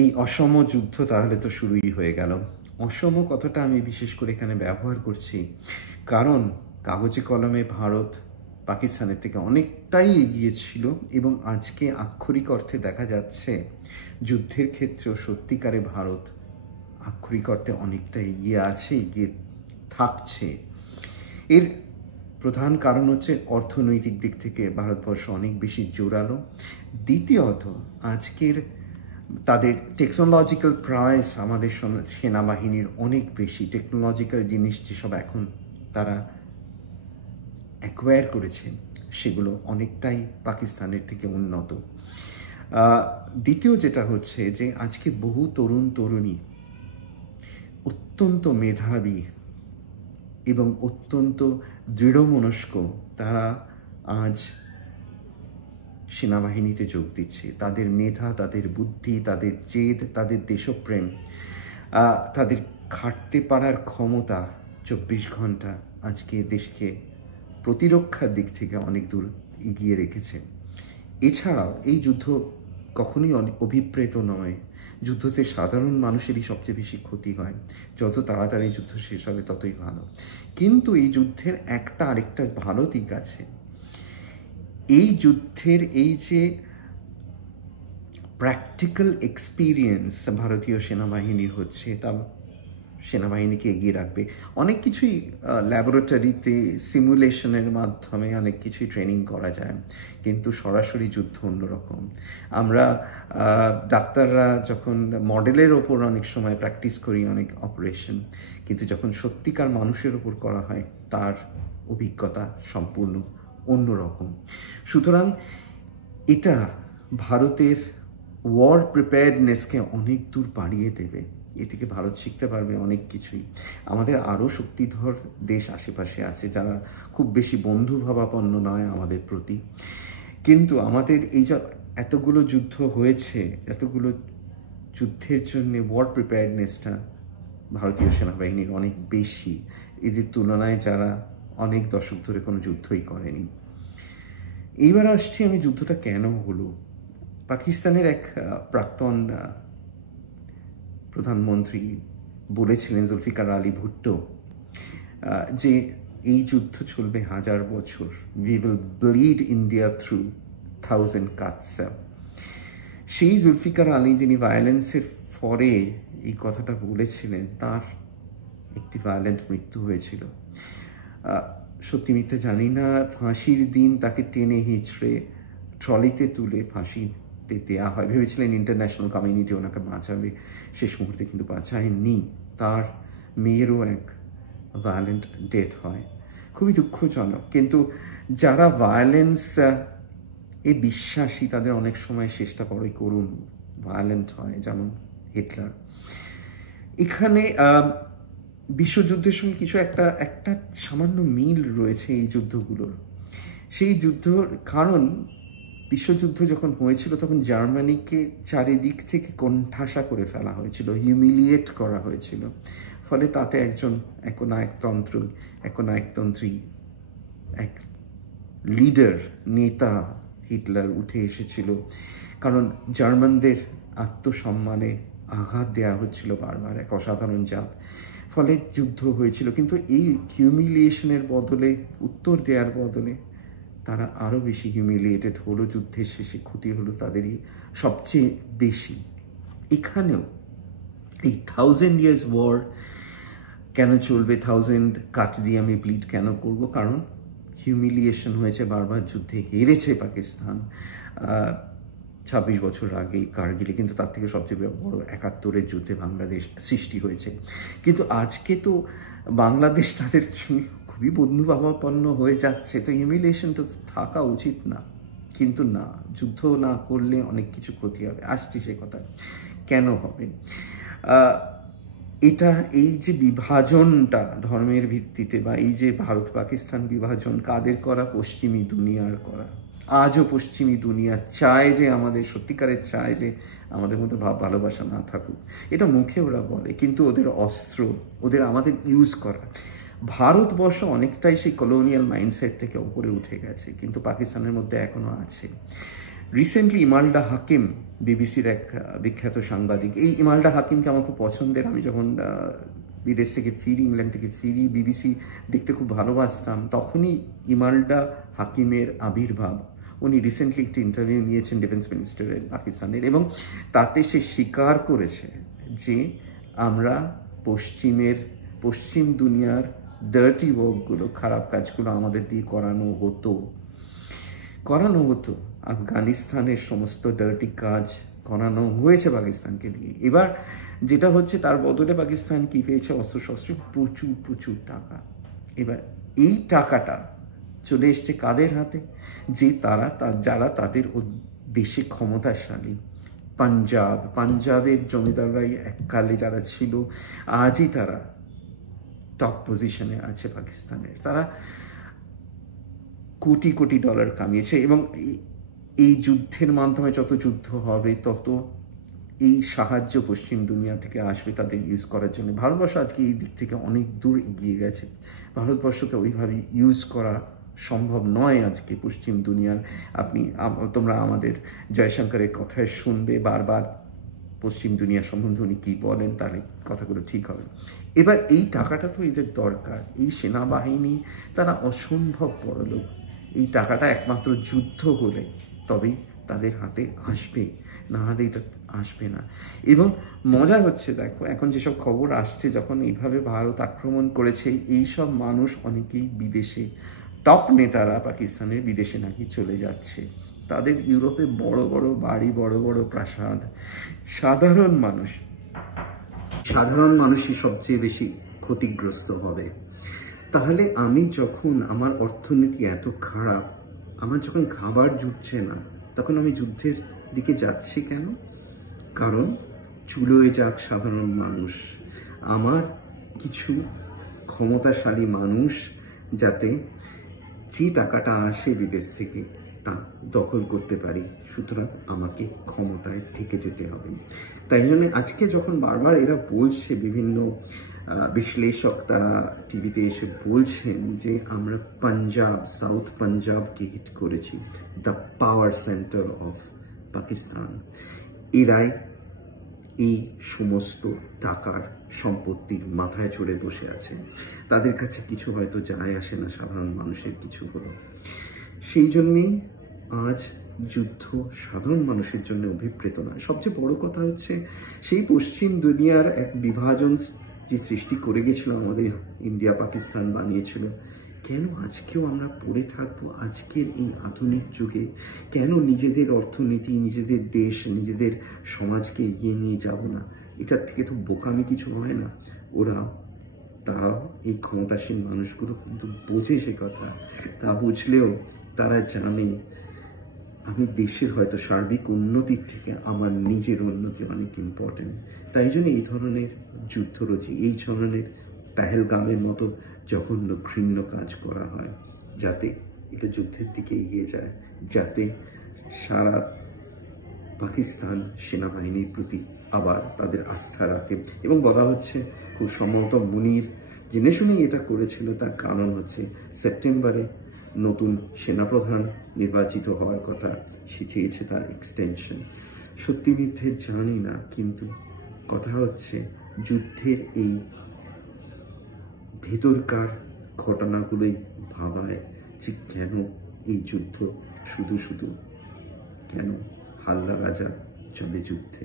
এই অসম যুদ্ধ তাহলে তো শুরুই হয়ে গেল। অসম কথাটা আমি বিশেষ করে এখানে ব্যবহার করছি কারণ কাগজে কলমে ভারত পাকিস্তানের থেকে অনেকটাই এগিয়ে ছিল এবং আজকে আক্ষরিক অর্থে দেখা যাচ্ছে যুদ্ধের ক্ষেত্রেও সত্যিকারে ভারত আক্ষরিক অর্থে অনেকটা এগিয়ে আছে, এগিয়ে থাকছে। এর প্রধান কারণ হচ্ছে অর্থনৈতিক দিক থেকে ভারতবর্ষ অনেক বেশি জোরালো। দ্বিতীয়ত আজকের তাদের টেকনোলজিক্যাল প্রয়াস আমাদের সেনাবাহিনীর অনেক বেশি। টেকনোলজিক্যাল জিনিস যেসব এখন তারা অ্যাকোয়ার করেছে সেগুলো অনেকটাই পাকিস্তানের থেকে উন্নত। দ্বিতীয় যেটা হচ্ছে যে আজকে বহু তরুণ তরুণী অত্যন্ত মেধাবী এবং অত্যন্ত দৃঢ়মনস্ক, তারা আজ সেনাবাহিনীতে যোগ দিচ্ছে। তাদের মেধা, তাদের বুদ্ধি, তাদের জেদ, তাদের দেশপ্রেম, তাদের খাটতে পারার ক্ষমতা 24 ঘন্টা আজকে দেশকে প্রতিরক্ষার দিক থেকে অনেক দূর এগিয়ে রেখেছে। এছাড়াও এই যুদ্ধ কখনোই অভিপ্রেত নয়। যুদ্ধতে সাধারণ মানুষেরই সবচেয়ে বেশি ক্ষতি হয়। যত তাড়াতাড়ি যুদ্ধ শেষ হবে ততই ভালো। কিন্তু এই যুদ্ধের আরেকটা ভালো দিক আছে। এই যুদ্ধের এই যে প্র্যাকটিক্যাল এক্সপিরিয়েন্স ভারতীয় সেনাবাহিনীর হচ্ছে, তা সেনাবাহিনীকে এগিয়ে রাখবে। অনেক কিছুই ল্যাবরেটরিতে সিমুলেশনের মাধ্যমে অনেক কিছুই ট্রেনিং করা যায়, কিন্তু সরাসরি যুদ্ধ অন্যরকম। আমরা ডাক্তাররা যখন মডেলের ওপর অনেক সময় প্র্যাকটিস করি অনেক অপারেশন, কিন্তু যখন সত্যিকার মানুষের ওপর করা হয় তার অভিজ্ঞতা সম্পূর্ণ অন্যরকম। সুতরাং এটা ভারতের ওয়ার প্রিপেয়ারনেসকে অনেক দূর বাড়িয়ে দেবে। এ থেকে ভারত শিখতে পারবে অনেক কিছুই। আমাদের আরও শক্তিধর দেশ আশেপাশে আছে যারা খুব বেশি বন্ধুভাবাপন্ন নয় আমাদের প্রতি, কিন্তু আমাদের এই যে এতগুলো যুদ্ধ হয়েছে, এতগুলো যুদ্ধের জন্য ওয়ার প্রিপেয়ারনেসটা ভারতীয় সেনাবাহিনীর অনেক বেশি এদের তুলনায় যারা অনেক দশক ধরে কোনো যুদ্ধই করেনি। এইবার আসছি আমি যুদ্ধটা কেন হলো। পাকিস্তানের এক প্রাক্তন প্রধানমন্ত্রী বলেছিলেন, জুলফিকার আলী ভুট্টো, যে এই যুদ্ধ চলবে 1000 বছর। We will bleed India through 1000 Katz. সেই জুলফিকার আলী যিনি ভায়োলেন্সের পরে এই কথাটা বলেছিলেন, তার একটি ভায়োলেন্ট মৃত্যু হয়েছিল। সত্যি মিথ্যে জানি না, ফাঁসির দিন তাকে টেনে হিঁচড়ে ট্রলিতে তুলে ফাঁসিতে দেওয়া হয়। ভেবেছিলেন ইন্টারন্যাশনাল কমিউনিটি ওনাকে বাঁচাবে, শেষ মুহূর্তে কিন্তু বাঁচায়নি। তার মেয়েরও এক ভায়োলেন্ট ডেথ হয়, খুবই দুঃখজনক। কিন্তু যারা ভায়োলেন্স এ বিশ্বাসী তাদের অনেক সময় শেষটা বড়ই করুণ, ভায়োলেন্ট হয়, যেমন হিটলার। এখানে বিশ্বযুদ্ধের সঙ্গে কিছু একটা সামান্য মিল রয়েছে এই যুদ্ধগুলোর। সেই যুদ্ধর কারণ, বিশ্বযুদ্ধ যখন হয়েছিল তখন জার্মানিকে চারিদিক থেকে কোণঠাসা করে ফেলা হয়েছিল, হিউমিলিয়েট করা হয়েছিল। ফলে তাতে একনায়কতন্ত্রী এক লিডার, নেতা হিটলার উঠে এসেছিল। কারণ জার্মানদের আত্মসম্মানে আঘাত দেওয়া হচ্ছিল বারবার, এক অসাধারণ জাত। ফলে যুদ্ধ হয়েছিল, কিন্তু এই হিউমিলিয়েশনের বদলে, উত্তর দেওয়ার বদলে তারা আরও বেশি হিউমিলিয়েটেড হলো। যুদ্ধের শেষে ক্ষতি হলো তাদেরই সবচেয়ে বেশি। এখানেও এই 1000 years ওয়ার কেন চলবে, 1000 কাট দিয়ে আমি ব্লিড কেন করব? কারণ হিউমিলিয়েশন হয়েছে, বারবার যুদ্ধে হেরেছে পাকিস্তান। 26 বছর আগে কারগিলে, কিন্তু তার থেকে সবচেয়ে বড় 71-এর যুদ্ধে বাংলাদেশ সৃষ্টি হয়েছে। কিন্তু আজকে তো বাংলাদেশ তাদের খুবই বন্ধুভাবাপন্ন হয়ে যাচ্ছে, তো হিউমিলিয়েশন তো থাকা উচিত না। কিন্তু না, যুদ্ধ না করলে অনেক কিছু ক্ষতি হবে। আসছি সে কথা, কেন হবে এটা। এই যে বিভাজনটা ধর্মের ভিত্তিতে, বা এই যে ভারত পাকিস্তান বিভাজন কাদের করা? পশ্চিমী দুনিয়ার করা। আজও পশ্চিমী দুনিয়া চায় যে আমাদের, সত্যিকারের চায় যে আমাদের মধ্যে ভাব ভালোবাসা না থাকুক। এটা মুখে ওরা বলে, কিন্তু ওদের অস্ত্র, ওদের আমাদের ইউজ করা। ভারতবর্ষ অনেকটাই সেই কলোনিয়াল মাইন্ডসেট থেকে উপরে উঠে গেছে, কিন্তু পাকিস্তানের মধ্যে এখনো আছে। রিসেন্টলি ইমালডা হাকিম, বিবিসির এক বিখ্যাত সাংবাদিক, এই ইমালডা হাকিমকে আমার খুব পছন্দের। আমি যখন বিদেশ থেকে ফিরি, ইংল্যান্ড থেকে ফিরি, বিবিসি দেখতে খুব ভালোবাসতাম, তখনই ইমালডা হাকিমের আবির্ভাব। উনি রিসেন্টলি একটি ইন্টারভিউ নিয়েছেন ডিফেন্স মিনিস্টারের পাকিস্তানের, এবং তাতে সে স্বীকার করেছে যে আমরা পশ্চিম দুনিয়ার ডার্টি ওয়ার্কগুলো, খারাপ কাজগুলো আমাদের দিয়ে করানো হতো। আফগানিস্তানের সমস্ত ডার্টি কাজ করানো হয়েছে পাকিস্তানকে দিয়ে। এবার যেটা হচ্ছে, তার বদলে পাকিস্তান কি পেয়েছে? অস্ত্রশস্ত্র, প্রচুর প্রচুর টাকা। এবার এই টাকাটা চলে এসছে কাদের হাতে? যারা তাদের দেশে ক্ষমতাশালী। পাঞ্জাবের জমিদাররাই এককালে যারা ছিল, আজই তারা টপ পজিশনে আছে পাকিস্তানের। তারা কোটি কোটি ডলার কামিয়েছে, এবং এই যুদ্ধের মাধ্যমে যত যুদ্ধ হবে তত এই সাহায্য পশ্চিম দুনিয়া থেকে আসবে তাদের ইউজ করার জন্য। ভারতবর্ষ আজকে এই দিক থেকে অনেক দূর এগিয়ে গেছে। ভারতবর্ষকে ওইভাবে ইউজ করা সম্ভব নয় আজকে পশ্চিম দুনিয়ার। তোমরা আমাদের জয়শঙ্করের কথায় শুনবে বারবার পশ্চিম দুনিয়া সম্বন্ধে উনি কী বলেন, তার কথাগুলো ঠিক হবে। এবার এই টাকাটা তো এদের দরকার। এই সেনাবাহিনী তারা অসম্ভব বড়লোক। এই টাকাটা একমাত্র যুদ্ধ হলে তবেই তাদের হাতে আসবে, না হলেই তো আসবে না। এবং মজা হচ্ছে, দেখো এখন যেসব খবর আসছে, যখন এইভাবে ভারত আক্রমণ করেছে, এই সব মানুষ অনেকেই বিদেশে, টপ নেতারা পাকিস্তানের বিদেশে নাকি চলে যাচ্ছে। তাদের ইউরোপে বড় বড় বাড়ি, বড় বড় প্রাসাদ। সাধারণ মানুষই সবচেয়ে বেশি ক্ষতিগ্রস্ত হবে। তাহলে আমি যখন, আমার অর্থনীতি এত খারাপ, আমার যখন খাবার জুটছে না, তখন আমি যুদ্ধের দিকে যাচ্ছি কেন? কারণ চুলোয় যাক সাধারণ মানুষ, আমার কিছু ক্ষমতাশালী মানুষ যাতে যে টাকাটা আসে বিদেশ থেকে তা দখল করতে পারি। সুতরাং আমাকে ক্ষমতায় থেকে যেতে হবে। তাই জন্য আজকে যখন বারবার এরা বলছে, বিভিন্ন বিশ্লেষক তারা টিভিতে এসে বলছেন যে আমরা সাউথ পাঞ্জাবকে হিট করেছি, the power centre of Pakistan. এরাই এই সমস্ত টাকার সম্পত্তির মাথায় চড়ে বসে আছে। তাদের কাছে কিছু হয়তো যায় আসে না সাধারণ মানুষের কিছু হলো। সেই জন্যেই আজ যুদ্ধ সাধারণ মানুষের জন্য অভিপ্রেত নয়। সবচেয়ে বড় কথা হচ্ছে, সেই পশ্চিম দুনিয়ার এক বিভাজন যে সৃষ্টি করে গেছিল, আমাদের ইন্ডিয়া পাকিস্তান বানিয়েছিল, কেন আজকেও আমরা পড়ে থাকবো আজকের এই আধুনিক যুগে? কেন নিজেদের অর্থনীতি, নিজেদের দেশ, নিজেদের সমাজকে এগিয়ে নিয়ে যাব না? এটার থেকে তো বোকামি কিছু হয় না। তারা এই ক্ষমতাসীন মানুষগুলো কিন্তু বোঝে সে কথা। তা বুঝলেও তারা জানে আমি দেশের হয়তো সার্বিক উন্নতির থেকে আমার নিজের উন্নতি অনেক ইম্পর্টেন্ট। তাই জন্য এই ধরনের যুদ্ধরজি, এই ধরনের পেহেলগামের মতো জঘন্য ঘৃণ্য কাজ করা হয়, যাতে এটা যুদ্ধের দিকে এগিয়ে যায়, যাতে সারা পাকিস্তান সেনাবাহিনীর প্রতি আবার তাদের আস্থা রাখে। এবং বলা হচ্ছে খুব সম্ভবত মুনির জেনে শুনেই এটা করেছিল। তার কারণ হচ্ছে সেপ্টেম্বরে নতুন সেনাপ্রধান নির্বাচিত হওয়ার কথা, সে চেয়েছে তার এক্সটেনশন। সত্যি মিথ্যে জানি না, কিন্তু কথা হচ্ছে যুদ্ধের এই ভেতরকার ঘটনাগুলোই ভাবায় যে কেন এই যুদ্ধ, শুধু কেন হাল্লা রাজা চলে যুদ্ধে।